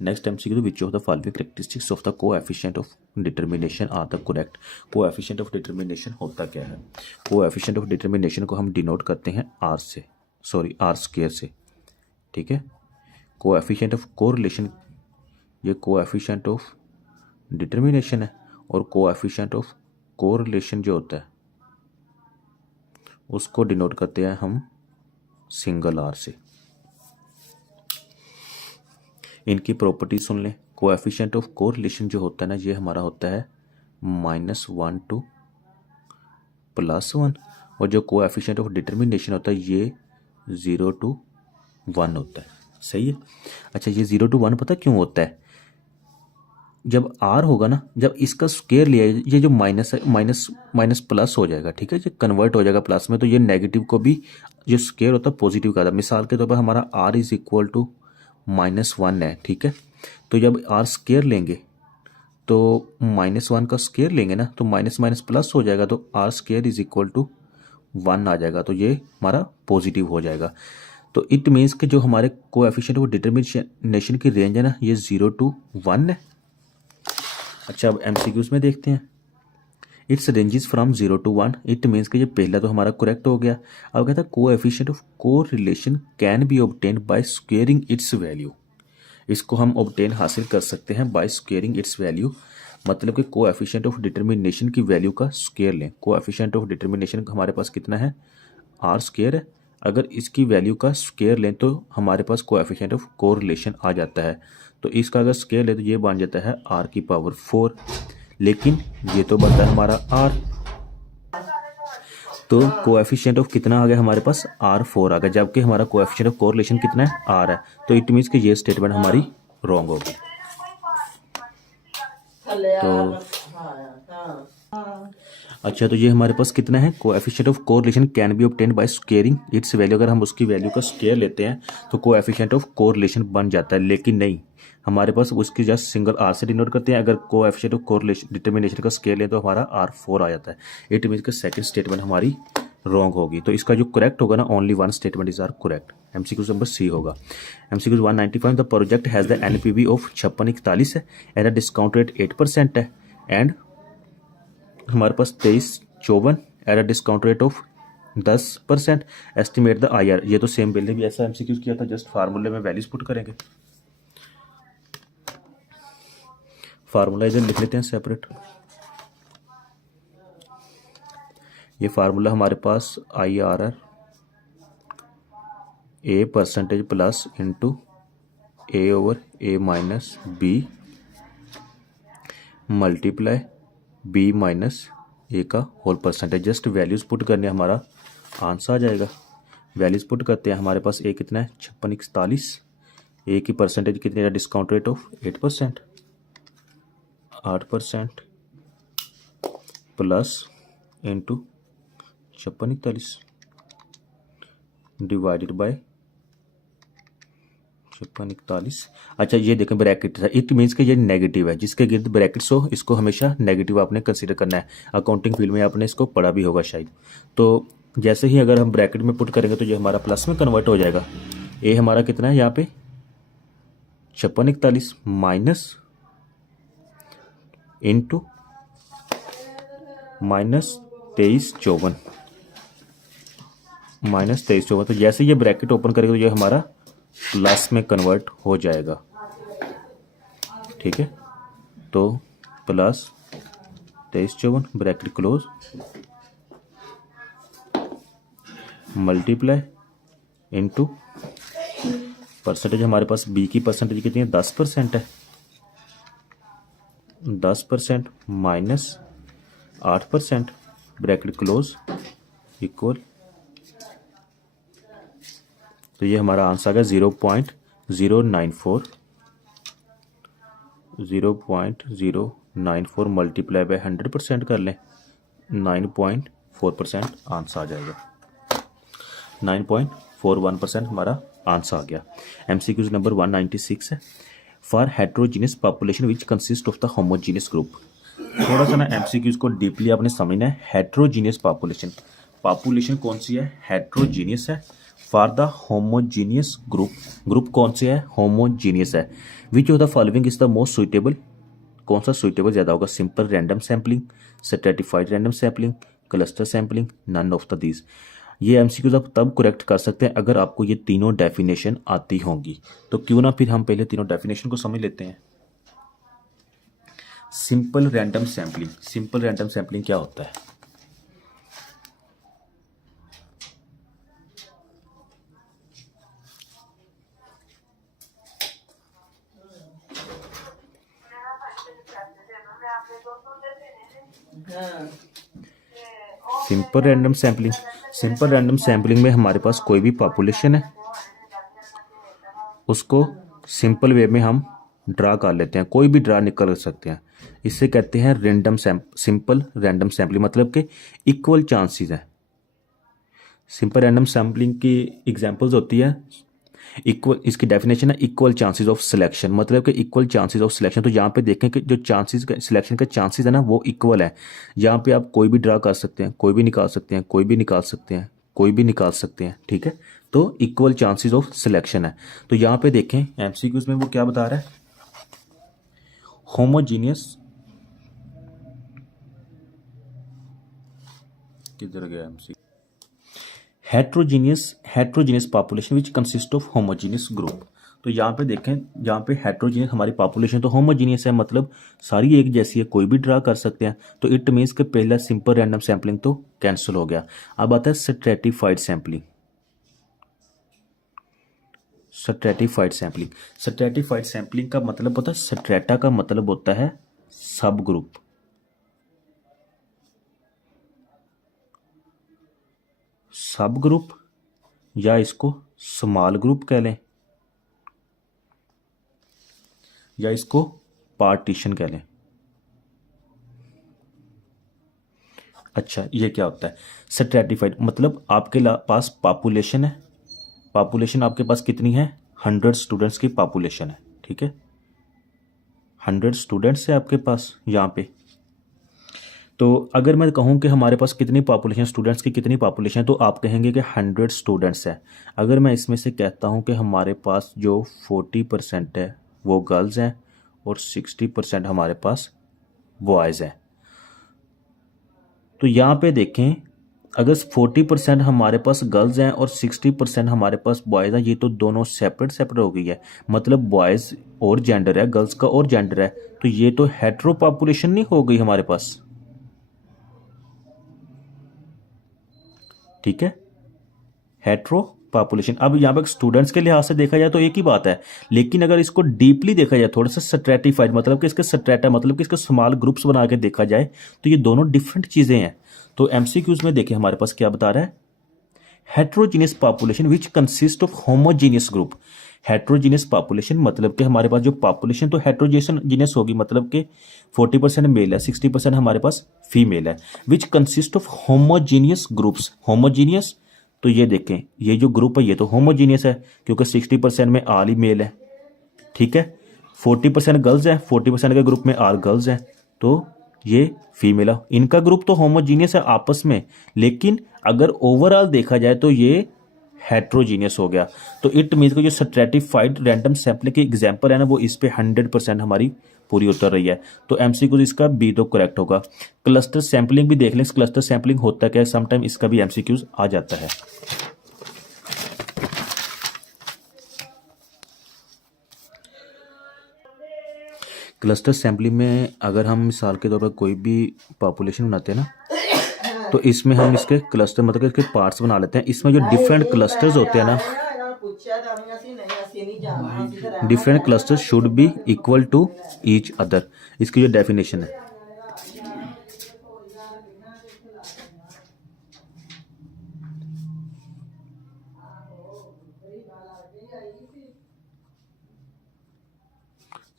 Next MCQ, which of the following characteristics of the coefficient of determination are the correct. Coefficient of determination होता क्या है? Coefficient of determination को हम denote करते हैं are से, सॉरी आर स्क्वायर से, ठीक है। कोएफिशिएंट ऑफ कोरिलेशन, ये कोएफिशिएंट ऑफ डिटर्मिनेशन है, और कोएफिशिएंट ऑफ कोरिलेशन जो होता है उसको डिनोट करते हैं हम सिंगल आर से। इनकी प्रॉपर्टी सुन लें। कोएफिशिएंट ऑफ कोरिलेशन जो होता है ना, ये हमारा होता है -1 to +1, और जो कोएफिशिएंट ऑफ डिटर्मिनेशन होता है ये 0 to 1 होता है। सही है। अच्छा, ये 0 to 1 पता क्यों होता है? जब आर होगा ना, जब इसका स्क्वायर लिया, ये जो माइनस है, माइनस प्लस हो जाएगा, ठीक है, ये कन्वर्ट हो जाएगा प्लस में, तो ये नेगेटिव को भी जो स्क्वायर होता है पॉजिटिव का आता है। मिसाल के तौर पर हमारा आर इज इक्वल टू -1 है, ठीक है। तो जब आर स्क्वायर लेंगे तो -1 का स्क्वायर लेंगे ना, तो माइनस माइनस प्लस हो जाएगा, तो R square is equal to 1 आ जाएगा, तो ये हमारा पॉजिटिव हो जाएगा। तो इट मीन्स कि जो हमारे कोएफिशिएंट ऑफ डिटर्मिनेशन की रेंज है ना, ये 0 to 1 है। अच्छा, अब एमसीक्यूज में देखते हैं। It's ranges from 0 to 1, it means कि ये पहला तो हमारा करेक्ट हो गया। अब कहता है coefficient of correlation can be obtained by squaring it's value. इसको हम ऑब्टेन हासिल कर सकते हैं बाय स्क्वेयरिंग इट्स वैल्यू, मतलब कि कोएफिशिएंट ऑफ डिटर्मिनेशन की वैल्यू का स्क्वेयर लें। कोएफिशिएंट ऑफ डिटर्मिनेशन हमारे पास कितना है? आर स्क्वेयर है। अगर इसकी वैल्यू का स्क्वेयर लें तो हमारे पास कोएफिशिएंट ऑफ कोरिलेशन आ जाता है। तो इसका अगर स्क्वेयर लें तो ये बन जाता है आर की पावर 4, लेकिन ये तो बनता है हमारा आर। तो कोएफिशिएंट ऑफ कितना आ गया हमारे पास? R4 आ गया, जबकि हमारा कोएफिशिएंट ऑफ कोरिलेशन कितना है? R है। तो इट मीन्स कि ये स्टेटमेंट हमारी रॉन्ग होगी। तो अच्छा, तो ये हमारे पास कितना है? Coefficient of correlation can be obtained by squaring it's value. अगर हम उसकी वैल्यू का स्क्वेयर लेते हैं तो कोएफिशिएंट ऑफ कोरिलेशन बन जाता है, लेकिन नहीं, हमारे पास उसकी जस्ट सिंगल आर से डिनोट करते हैं। अगर कोएफिशिएंट ऑफ कोरिलेशन डिटर्मिनेशन का स्क्वेयर लें तो हमारा R4 आ जाता है। इट मीन्स कि सेकंड स्टेटमेंट हमारी रॉन्ग होगी। तो इसका जो करेक्ट होगा ना, only one statement is are correct. MCQ number C होगा। MCQ 195, the project has the NPV of 5641 है एंड डिस्काउंट रेट 8% है, एंड हमारे पास 2354 at a discount rate of 10%। Estimate the IR। ये तो सेम पहले भी ऐसा एमसीक्यू किया था, जस्ट फार्मूले में वैल्यूज पुट करेंगे। फार्मूला इधर लिख लेते हैं सेपरेट। ये फार्मूला हमारे पास IRR A percentage plus into A/A-B multiply B minus A का whole percentage. Just values put करने हमारा आंसर आ जाएगा। वैल्यूज पुट करते हैं, हमारे पास A कितना है? 5641। A की परसेंटेज कितनी है? Discount rate of 8%, 8% plus into 5641 divided by 5641। अच्छा, ये देखें ब्रैकेट है, इट मीन्स कि ये नेगेटिव है। जिसके गिर्द ब्रैकेट्स हो इसको हमेशा नेगेटिव आपने कंसीडर करना है। अकाउंटिंग फील्ड में आपने इसको पढ़ा भी होगा शायद। तो जैसे ही अगर हम ब्रैकेट में पुट करेंगे तो ये हमारा प्लस में कन्वर्ट हो जाएगा। ए हमारा कितना है यहाँ पे? 5641 माइनस इंटू -2354 -2354। तो जैसे ये ब्रैकेट ओपन करेगा तो ये हमारा प्लस में कन्वर्ट हो जाएगा, ठीक है। तो plus 2354 bracket close multiply into percentage. हमारे पास B की परसेंटेज कितनी है? 10% है। 10% माइनस 8% ब्रैकेट क्लोज इक्वल, तो ये हमारा आंसर आ गया 0.094। 0.094 मल्टीप्लाई बाय 100% कर लें, 9.4% आंसर आ जाएगा। 9.41% हमारा आंसर आ गया। एमसीक्यूज नंबर 196 है। For heterogeneous population which consist of the homogeneous group. थोड़ा सा ना एमसीक्यूज को डीपली आपने समझना है। हेट्रोजीनियस पॉपुलेशन, पॉपुलेशन कौन सी है? हेट्रोजीनियस है। For the homogeneous group, group कौन से है, होमोजीनियस है। Which of the following is the most suitable, कौन सा सुइटेबल ज़्यादा होगा, simple random sampling, stratified random sampling, cluster sampling, none of these दीज। ये एमसीक्यूज आप तब करेक्ट कर सकते हैं अगर आपको ये तीनों डेफिनेशन आती होंगी। तो क्यों ना फिर हम पहले तीनों डेफिनेशन को समझ लेते हैं। Simple random sampling, simple random sampling क्या होता है। Simple random sampling, simple random sampling में हमारे पास कोई भी पॉपुलेशन है, उसको सिंपल वे में हम ड्रा कर लेते हैं, कोई भी ड्रा निकल सकते हैं। इससे कहते हैं रैंडम सिंपल रैंडम सैम्पलिंग, मतलब कि इक्वल चांसेस है। सिंपल रैंडम सैम्पलिंग की एग्जांपल्स होती है इक्वल, इसकी डेफिनेशन है इक्वल चांसेस ऑफ सिलेक्शन, मतलब कि इक्वल चांसेस ऑफ सिलेक्शन। तो यहाँ पे देखें कि जो चांसेस सिलेक्शन के चांसेस है ना वो इक्वल है। यहाँ पे आप कोई भी ड्रा कर सकते हैं, कोई भी निकाल सकते हैं, कोई भी निकाल सकते हैं, कोई भी निकाल सकते हैं, ठीक है। तो इक्वल चांसेस ऑफ सिलेक्शन है। तो यहाँ पे देखें एमसीक्यूज में वो क्या बता रहा है, होमोजीनियस, किधर गया MC, heterogeneous population which consist of homogeneous group. तो यहाँ पे देखें, यहाँ पे हेट्रोजीनियस हमारी पॉपुलेशन तो होमोजीनियस है, मतलब सारी एक जैसी है, कोई भी ड्रा कर सकते हैं। तो इट मीन्स कि पहला सिंपल रैंडम सैम्पलिंग तो कैंसिल हो गया। अब आता है stratified sampling. Stratified sampling, stratified sampling का मतलब होता है, स्ट्रेटा का मतलब होता है सब ग्रुप, सब ग्रुप, या इसको स्मॉल ग्रुप कह लें, या इसको पार्टीशन कह लें। अच्छा, ये क्या होता है स्ट्रेटिफाइड, मतलब आपके पास पॉपुलेशन है, पॉपुलेशन आपके पास कितनी है, 100 स्टूडेंट्स की पॉपुलेशन है, ठीक है, 100 स्टूडेंट्स है आपके पास यहाँ पे। तो अगर मैं कहूँ कि हमारे पास कितनी पॉपुलेशन, स्टूडेंट्स की कितनी पॉपुलेशन है, तो आप कहेंगे कि 100 स्टूडेंट्स है। अगर मैं इसमें से कहता हूँ कि हमारे पास जो 40% है वो गर्ल्स हैं और 60% हमारे पास बॉयज़ हैं, तो यहाँ पे देखें अगर 40% हमारे पास गर्ल्स हैं और 60% हमारे पास बॉयज़ हैं, ये तो दोनों सेपरेट हो गई है, मतलब बॉयज़ और जेंडर है, गर्ल्स का और जेंडर है, तो ये तो हेट्रो पॉपुलेशन नहीं हो गई हमारे पास, ठीक है, हेट्रो पॉपुलेशन। अब यहाँ पर स्टूडेंट्स के लिहाज से देखा जाए तो एक ही बात है, लेकिन अगर इसको डीपली देखा जाए, थोड़ा सा स्ट्रेटिफाइड, मतलब कि इसके स्ट्रेटा मतलब कि इसके स्मॉल ग्रुप्स बना के देखा जाए, तो ये दोनों डिफरेंट चीज़ें हैं। तो एमसीक्यूज में देखिए हमारे पास क्या बता रहा है, heterogeneous population which consist of homogeneous group. Heterogeneous population मतलब कि हमारे पास जो पॉपुलेशन तो हेट्रोजीनियस होगी, मतलब कि 40% मेल है, 60% हमारे पास फीमेल है। Which consist of homogeneous groups, homogeneous, तो ये देखें ये जो ग्रुप है ये तो होमोजीनियस है, क्योंकि 60% में आल ही मेल है, ठीक है, 40% गर्ल्स हैं, 40% के ग्रुप में आल गर्ल्स हैं, तो ये फीमेल है। इनका ग्रुप तो होमोजीनियस है आपस में, लेकिन अगर ओवरऑल देखा जाए तो ये हेट्रोजीनियस हो गया। तो इट मीन्स को जो स्ट्रेटिफाइड रैंडम सैम्पलिंग की एग्जांपल है ना, वो इस पे 100% हमारी पूरी उतर रही है। तो एमसीक्यू इसका बी तो करेक्ट होगा। क्लस्टर सैम्पलिंग भी देख लें, क्लस्टर सैम्पलिंग होता क्या है, समटाइम इसका भी एमसीक्यूज आ जाता है। क्लस्टर सैम्पलिंग में अगर हम मिसाल के तौर पर कोई भी पॉपुलेशन बनाते हैं ना, तो इसमें हम इसके क्लस्टर मतलब इसके पार्ट्स बना लेते हैं। इसमें जो डिफरेंट क्लस्टर्स होते हैं ना, different clusters should be equal to each other, इसकी जो डेफिनेशन है।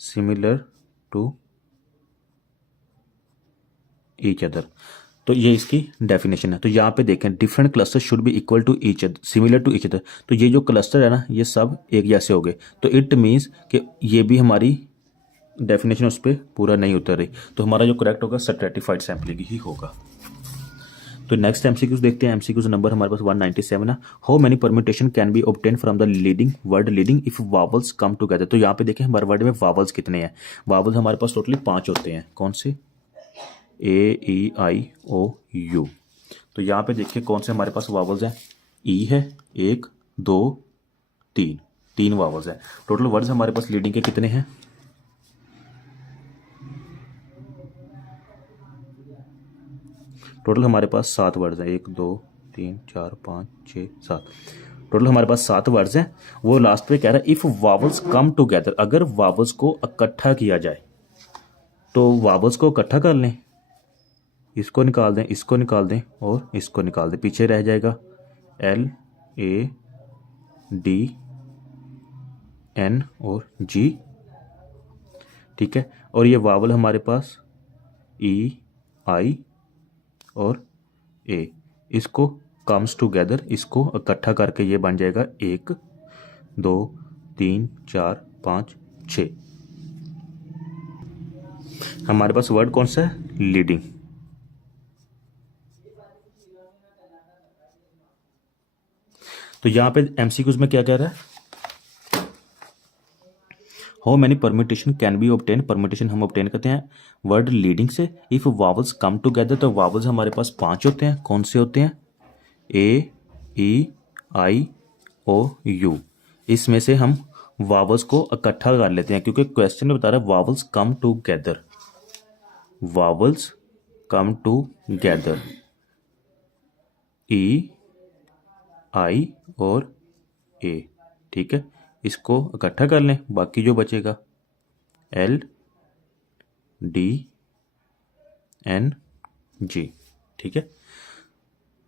सिमिलर टू ईच अदर, तो ये इसकी डेफिनेशन है। तो यहाँ पे देखें different cluster should be equal to each other, similar to each other, तो ये जो क्लस्टर है ना ये सब एक जैसे हो गए, तो इट मीन्स कि ये भी हमारी डेफिनेशन उस पर पूरा नहीं उतर रही। तो हमारा जो करेक्ट होगा स्ट्रेटिफाइड सैम्पलिंग ही होगा। तो नेक्स्ट एमसीक्यूज देखते हैं। एमसीक्यूज नंबर हमारे पास 197 है। How many permutation can be obtain from the leading word leading if vowels come together. तो यहाँ पे देखें हमारे वर्ड में वावल्स कितने हैं। वावल्स हमारे पास टोटली 5 होते हैं। कौन से? ए ई आई ओ यू। तो यहाँ पे देखिए कौन से हमारे पास वावल्स हैं। ई है 1 2 3, 3 वावल्स हैं। टोटल वर्ड्स हमारे पास लीडिंग के कितने हैं? टोटल हमारे पास 7 वर्ड्स हैं। 1 2 3 4 5 6 7। टोटल हमारे पास 7 वर्ड्स हैं। वो लास्ट पे कह रहा है इफ वावल्स कम टुगेदर, अगर वावल्स को इकट्ठा किया जाए तो वावल्स को इकट्ठा कर लें, इसको निकाल दें, इसको निकाल दें और इसको निकाल दें, पीछे रह जाएगा एल ए डी एन और जी। ठीक है, और ये वावल हमारे पास ई आई और ए, इसको कम्स टुगेदर, इसको इकट्ठा करके ये बन जाएगा 1 2 3 4 5 6। हमारे पास वर्ड कौन सा है? लीडिंग। तो यहां पे एमसीक्यूज में क्या कह रहा है? How many permutation can be obtain. Permutation हम ऑब्टेन करते हैं वर्ड लीडिंग से इफ वावल्स कम टुगेदर। तो वावल्स हमारे पास 5 होते हैं। कौन से होते हैं? ए ई आई ओ यू। इसमें से हम वावल्स को इकट्ठा कर लेते हैं क्योंकि क्वेश्चन में बता रहा है vowels come together. Vowels come together E I और ए। ठीक है, इसको इकट्ठा कर लें, बाकी जो बचेगा एल डी एन जी। ठीक है,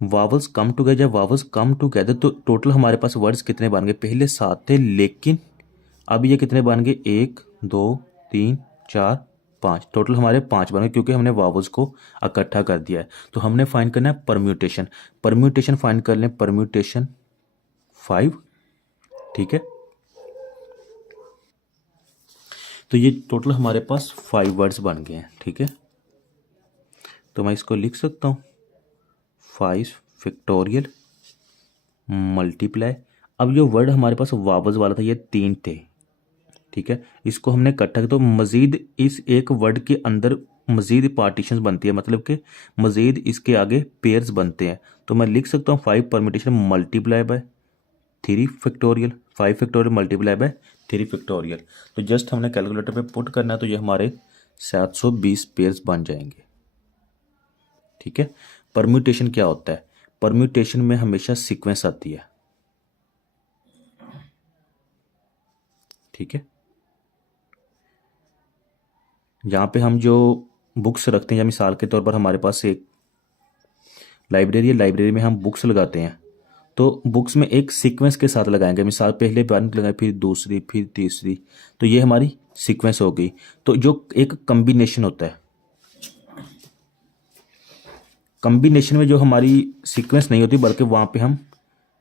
vowels come together, vowels come together. तो टोटल हमारे पास वर्ड्स कितने बन गए? पहले 7 थे लेकिन अब ये कितने बन गए? 1 2 3 4 5। टोटल हमारे 5 बन गए क्योंकि हमने वावल्स को इकट्ठा कर दिया है। तो हमने फाइंड करना है परम्यूटेशन। परम्यूटेशन फाइंड कर लें, परम्यूटेशन 5। ठीक है, तो ये टोटल हमारे पास 5 वर्ड्स बन गए हैं। ठीक है, तो मैं इसको लिख सकता हूँ 5 फैक्टोरियल मल्टीप्लाई। अब जो वर्ड हमारे पास वावल्स वाला था ये 3 थे। ठीक है, इसको हमने इकट्ठा किया तो मज़ीद इस एक वर्ड के अंदर मज़ीद पार्टीशंस बनती है, मतलब कि मज़ीद इसके आगे पेयर्स बनते हैं। तो मैं लिख सकता हूँ 5 permutation multiply by 3 factorial. 5 factorial multiply by 3 factorial. तो जस्ट हमने कैलकुलेटर पे पुट करना है तो ये हमारे 720 पेयर्स बन जाएंगे। ठीक है, परम्यूटेशन क्या होता है? परम्यूटेशन में हमेशा सीक्वेंस आती है। ठीक है, यहाँ पे हम जो बुक्स रखते हैं, या मिसाल के तौर पर हमारे पास एक लाइब्रेरी है, लाइब्रेरी में हम बुक्स लगाते हैं तो बुक्स में एक सीक्वेंस के साथ लगाएंगे। मिसाल पहले वन लगाए, फिर दूसरी, फिर तीसरी, तो ये हमारी सीक्वेंस हो गई। तो जो एक कम्बिनेशन होता है, कम्बिनेशन में जो हमारी सीक्वेंस नहीं होती बल्कि वहाँ पे हम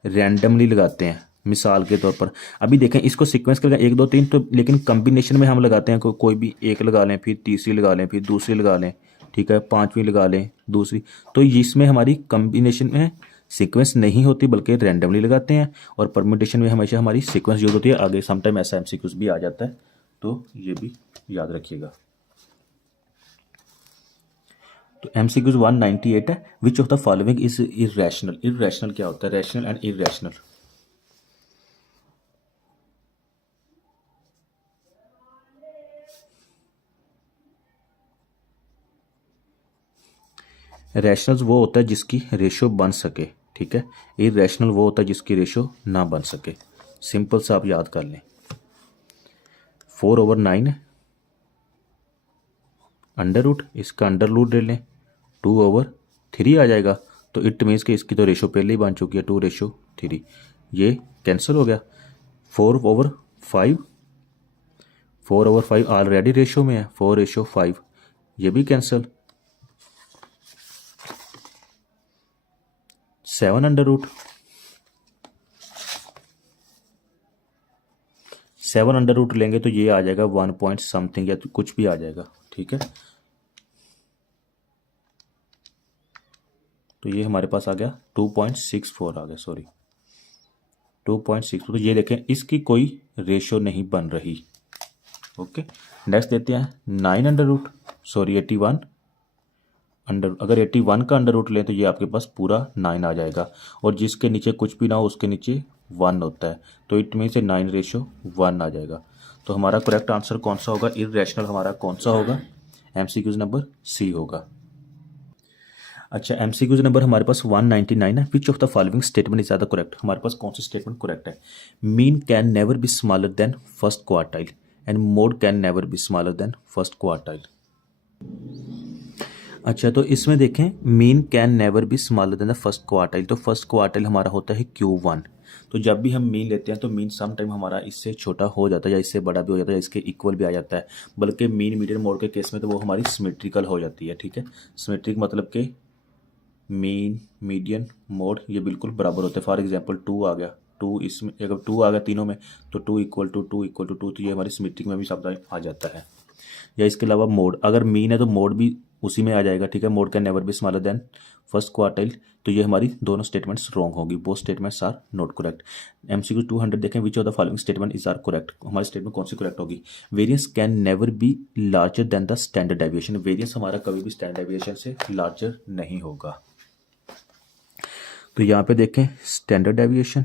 रैंडमली लगाते हैं। मिसाल के तौर पर अभी देखें, इसको सीक्वेंस कर 1 2 3, तो लेकिन कम्बिनेशन में हम लगाते हैं कोई भी एक लगा लें, फिर तीसरी लगा लें, फिर दूसरी लगा लें, ठीक है, 5वीं लगा लें, दूसरी। तो इसमें हमारी कम्बिनेशन में सीक्वेंस नहीं होती बल्कि रैंडमली लगाते हैं। और परम्यूटेशन में हमेशा हमारी सीक्वेंस यूज होती है। आगे समटाइम ऐसा एमसीक्यूज भी आ जाता है, तो ये भी याद रखिएगा। तो एमसीक्यूज 198 है। Which of the following is irrational. Irrational क्या होता है? Rational and irrational. रैशनल वो होता है जिसकी रेशो बन सके। ठीक है, इरेशनल वो होता है जिसकी रेशो ना बन सके। सिंपल सा आप याद कर लें। 4/9 है, अंडर रूट, इसका अंडर रूट ले लें, 2/3 आ जाएगा। तो इट मीन्स कि इसकी तो रेशो पहले ही बन चुकी है, 2/3। ये कैंसिल हो गया। 4/5, 4/5 ऑलरेडी रेशो में है, 4/5, ये भी cancel. 7 under root, 7 under root लेंगे तो ये आ जाएगा 1 पॉइंट समथिंग या तो कुछ भी आ जाएगा। ठीक है, तो ये हमारे पास आ गया 2.64 आ गया, सॉरी 2.6। तो ये देखें इसकी कोई रेशो नहीं बन रही। ओके, नेक्स्ट देते हैं 9 अंडर रूट, सॉरी 81 अंडर, अगर 81 का अंडर रूट लें तो ये आपके पास पूरा 9 आ जाएगा, और जिसके नीचे कुछ भी ना हो उसके नीचे 1 होता है, तो इट मीन से 9:1 आ जाएगा। तो हमारा करेक्ट आंसर कौन सा होगा, इर्रेशनल हमारा कौन सा होगा, एमसीक्यूज नंबर सी होगा। अच्छा, एमसीक्यूज नंबर हमारे पास 199 है। Which of the following statement is ज़्यादा करेक्ट, हमारे पास कौन सा स्टेटमेंट करेक्ट है। Mean can never be smaller than first quartile and mode can never be smaller than first quartile. अच्छा, तो इसमें देखें mean can never be smaller then the first quartile, तो फर्स्ट क्वार्टाइल हमारा होता है Q1। तो जब भी हम मीन लेते हैं तो मीन सम टाइम हमारा इससे छोटा हो जाता है या इससे बड़ा भी हो जाता है या इसके इक्वल भी आ जाता है, बल्कि मीन मीडियन मोड के केस में तो वो हमारी सिमेट्रिकल हो जाती है। ठीक है, सिमेट्रिक मतलब कि मीन मीडियन मोड ये बिल्कुल बराबर होते हैं। फॉर एग्जांपल 2 आ गया, 2 इसमें अगर 2 आ गया तीनों में तो 2 = 2 तो ये हमारी सिमेट्रिक में भी शब्द आ जाता है। या इसके अलावा मोड, अगर मीन है तो मोड भी उसी में आ जाएगा। ठीक है, mode can never be smaller than first quartile, तो ये हमारी दोनों स्टेटमेंट्स रॉन्ग होगी, both statements are not correct. MCQ 200 देखें, which of the following statement is are correct, हमारी स्टेटमेंट कौन सी करेक्ट होगी। Variance can never be larger than the standard deviation, variance हमारा कभी भी स्टैंडर्ड डेविएशन से लार्जर नहीं होगा। तो यहाँ पे देखें standard deviation,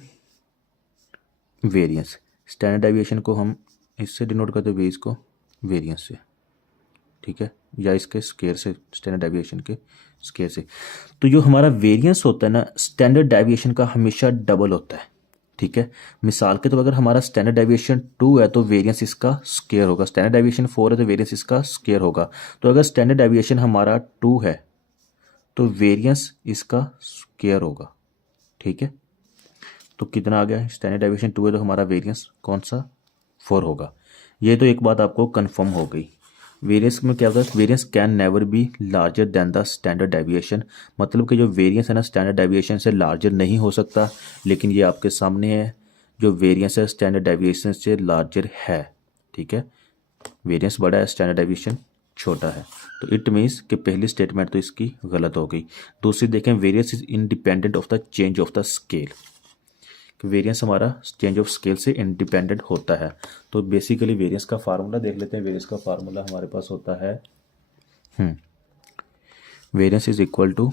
variance, standard deviation को हम इससे डिनोट करते हैं, इसको वेरियंस से। ठीक है, या इसके स्केयर से, स्टैंडर्ड डेविएशन के स्केयर से। तो जो हमारा वेरियंस होता है ना, स्टैंडर्ड डेविएशन का हमेशा डबल होता है। ठीक है, मिसाल के तो अगर हमारा स्टैंडर्ड डेविएशन 2 है तो वेरियंस इसका स्केयर होगा, स्टैंडर्ड डेविएशन 4 है तो वेरियंस इसका स्केयर होगा। तो अगर स्टैंडर्ड डेविएशन हमारा 2 है तो वेरियंस इसका स्केयर होगा। ठीक है, तो कितना आ गया, स्टैंडर्ड डेविएशन 2 है तो हमारा वेरियंस कौन सा, 4 होगा। ये तो एक बात आपको कंफर्म हो गई। वेरियंस में क्या होता है, variance can never be larger than the standard deviation, मतलब कि जो वेरियंस है ना स्टैंडर्ड डेविएशन से लार्जर नहीं हो सकता, लेकिन ये आपके सामने है जो वेरियंस है स्टैंडर्ड डेविएशन से लार्जर है। ठीक है, वेरियंस बड़ा है, स्टैंडर्ड डेविएशन छोटा है, तो इट मीन्स कि पहली स्टेटमेंट तो इसकी गलत हो गई। दूसरी देखें, variance is independent of the change of the scale, variance हमारा चेंज ऑफ स्केल से इंडिपेंडेंट होता है। तो बेसिकली वेरियंस का फार्मूला देख लेते हैं। वेरियंस का फार्मूला हमारे पास होता है variance is equal to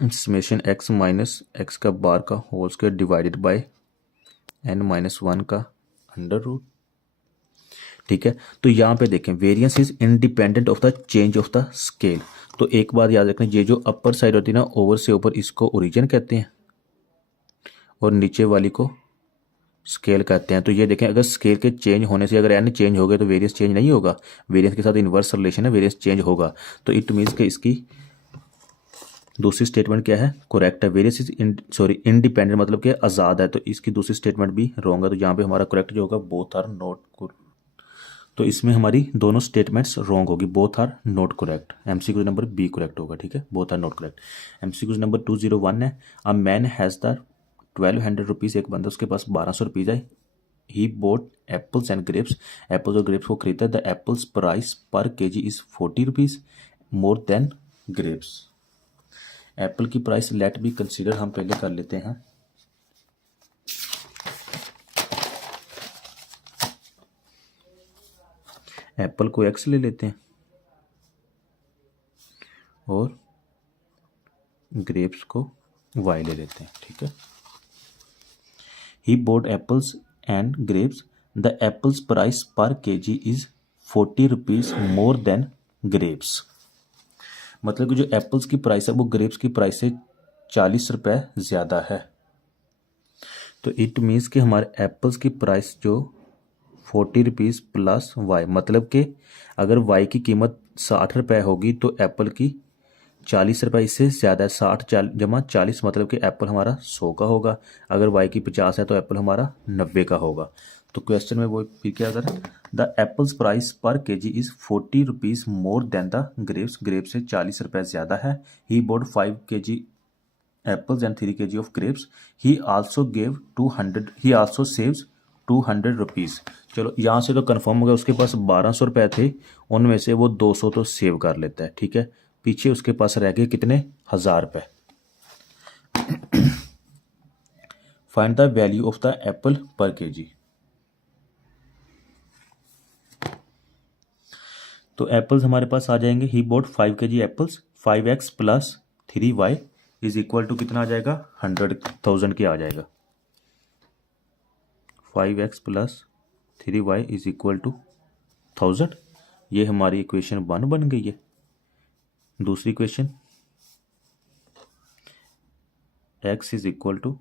summation x minus x का बार का whole square divided by n-1 का अंडर रूट। ठीक है, तो यहाँ पे देखें variance is independent of the change of the scale. तो एक बात याद रखना, ये जो अपर साइड होती है ना ओवर से ऊपर, इसको ओरिजिन कहते हैं और नीचे वाली को स्केल कहते हैं। तो ये देखें अगर स्केल के चेंज होने से अगर एन चेंज हो गए तो वेरियंस चेंज नहीं होगा, वेरियंस के साथ इन्वर्स रिलेशन है, वेरियंस चेंज होगा। तो इट मीन्स कि इसकी दूसरी स्टेटमेंट क्या है, करेक्ट है। वेरियंस इज इंडिपेंडेंट मतलब कि आज़ाद है, तो इसकी दूसरी स्टेटमेंट भी रॉन्ग है। तो यहाँ पे हमारा करेक्ट जो होगा बोथ आर नॉट, तो इसमें हमारी दोनों स्टेटमेंट्स रॉन्ग होगी, both are not correct. MCQ number B correct होगा। ठीक है, both are not correct. MCQ number 201 है, a man has the 1200 rupees, एक बंदा उसके पास 1200 रुपीज़ है। He bought apples and grapes, apples और ग्रेप्स को खरीदा। The apples price per kg is 40 rupees more than grapes. Apple की प्राइस लेट बी कंसीडर, हम पहले कर लेते हैं। एप्पल को x ले लेते हैं और ग्रेप्स को y ले लेते हैं। ठीक है, he bought apples and grapes, the apples price per kg is 40 rupees more than grapes, मतलब कि जो एप्पल्स की प्राइस है वो ग्रेप्स की प्राइस से 40 रुपये ज़्यादा है। तो इट मीन्स कि हमारे एप्पल्स की प्राइस जो 40 रुपीज़ प्लस वाई, मतलब कि अगर वाई की कीमत 60 रुपये होगी तो एप्पल की 40 रुपये इससे ज़्यादा है। 60 जमा 40 मतलब कि एप्पल हमारा 100 का होगा। अगर वाई की 50 है तो एप्पल हमारा 90 का होगा। तो क्वेश्चन में वो फिर क्या करें, the apples price per kg is 40 rupees more than the grapes, grapes से 40 रुपये ज़्यादा है। He bought 5 kg apples and 3 kg of grapes, he also saves 200 rupees. चलो यहाँ से तो कन्फर्म हो गया, उसके पास 1200 रुपये थे, उनमें से वो 200 तो सेव कर लेता है। ठीक है, पीछे उसके पास रह गए कितने 1000 रुपये। Find the value of the apple per kg. तो एप्पल्स हमारे पास आ जाएंगे, he bought 5 kg apples, 5x plus 3y is equal to कितना आ जाएगा 100,000 के आ जाएगा। 5x plus 3y is equal to 1000। ये हमारी इक्वेशन 1 बन गई है। दूसरी equation x is equal to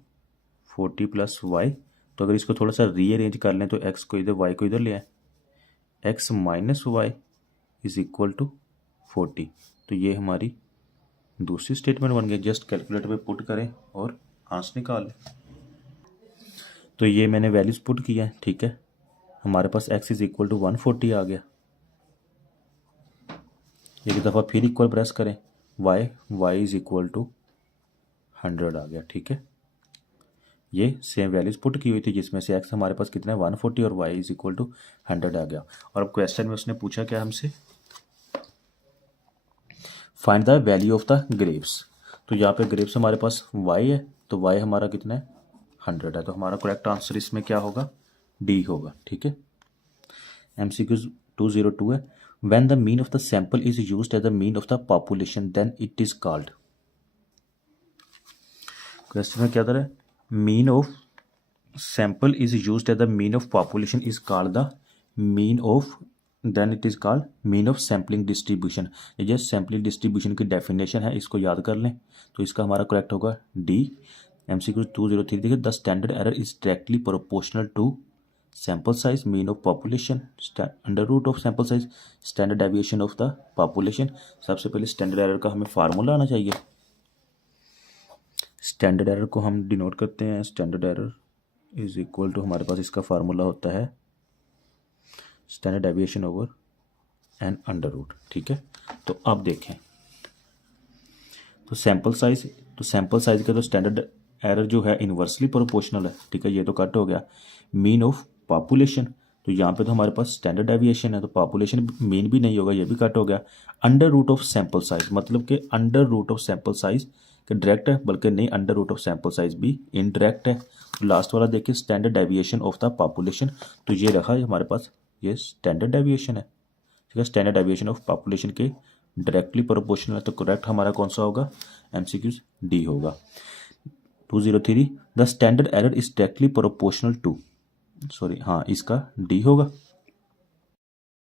40 plus y, तो अगर इसको थोड़ा सा रीअरेंज कर लें तो x को इधर y को इधर ले आए, x minus y is equal to 40। तो ये हमारी दूसरी स्टेटमेंट बन गई। जस्ट कैलकुलेटर पे पुट करें और आंसर निकालें। तो ये मैंने वैल्यूज पुट किया है, ठीक है। हमारे पास x इज इक्वल टू 140 आ गया। एक दफ़ा फिर इक्वल प्रेस करें, y इज इक्वल टू 100 आ गया, ठीक है। ये सेम वैल्यूज पुट की हुई थी जिसमें से x हमारे पास कितना है 140 और y इज इक्वल टू 100 आ गया। और अब क्वेश्चन में उसने पूछा क्या हमसे, find the value of the grapes. तो यहाँ पे ग्रेप्स हमारे पास y है, तो y हमारा कितना है 100 है। तो हमारा करेक्ट आंसर इसमें क्या होगा, डी होगा, ठीक है। MCQ 202 है, when the mean of the sample is used as the mean of the population then it is called. Question में क्या दर है, mean of sample is used as the mean of population is called the mean of, then it is called mean of sampling distribution. ये sampling distribution की definition है, इसको याद कर लें। तो इसका हमारा करेक्ट होगा डी। MCQ 203 देखिए, the standard error is directly proportional to sample size, mean of population, under root of sample size, standard deviation of the population. सबसे पहले स्टैंडर्ड एरर का हमें फार्मूला आना चाहिए। स्टैंडर्ड एरर को हम डिनोट करते हैं, standard error is equal to, हमारे पास इसका फार्मूला होता है standard deviation over N under root, ठीक है। तो अब देखें, तो सैंपल साइज का तो स्टैंडर्ड एरर जो है इन्वर्सली प्रोपोर्शनल है, ठीक है। ये तो कट हो गया। मीन ऑफ पॉपुलेशन, तो यहाँ पे तो हमारे पास स्टैंडर्ड डेविएशन है, तो पॉपुलेशन मीन भी नहीं होगा, ये भी कट हो गया। Under root of sample size, मतलब कि under root of sample size के डायरेक्ट है, बल्कि नहीं, under root of sample size भी इनडायरेक्ट है। लास्ट वाला देखिए, standard deviation of the population, तो ये रखा है हमारे पास, ये स्टैंडर्ड डेविएशन है, ठीक है। स्टैंडर्ड डेविएशन ऑफ पॉपुलेशन के डायरेक्टली प्रोपोर्शनल है, तो करेक्ट हमारा कौन सा होगा, MCQ डी होगा। 203, the standard error is directly proportional to, sorry हाँ, इसका डी होगा।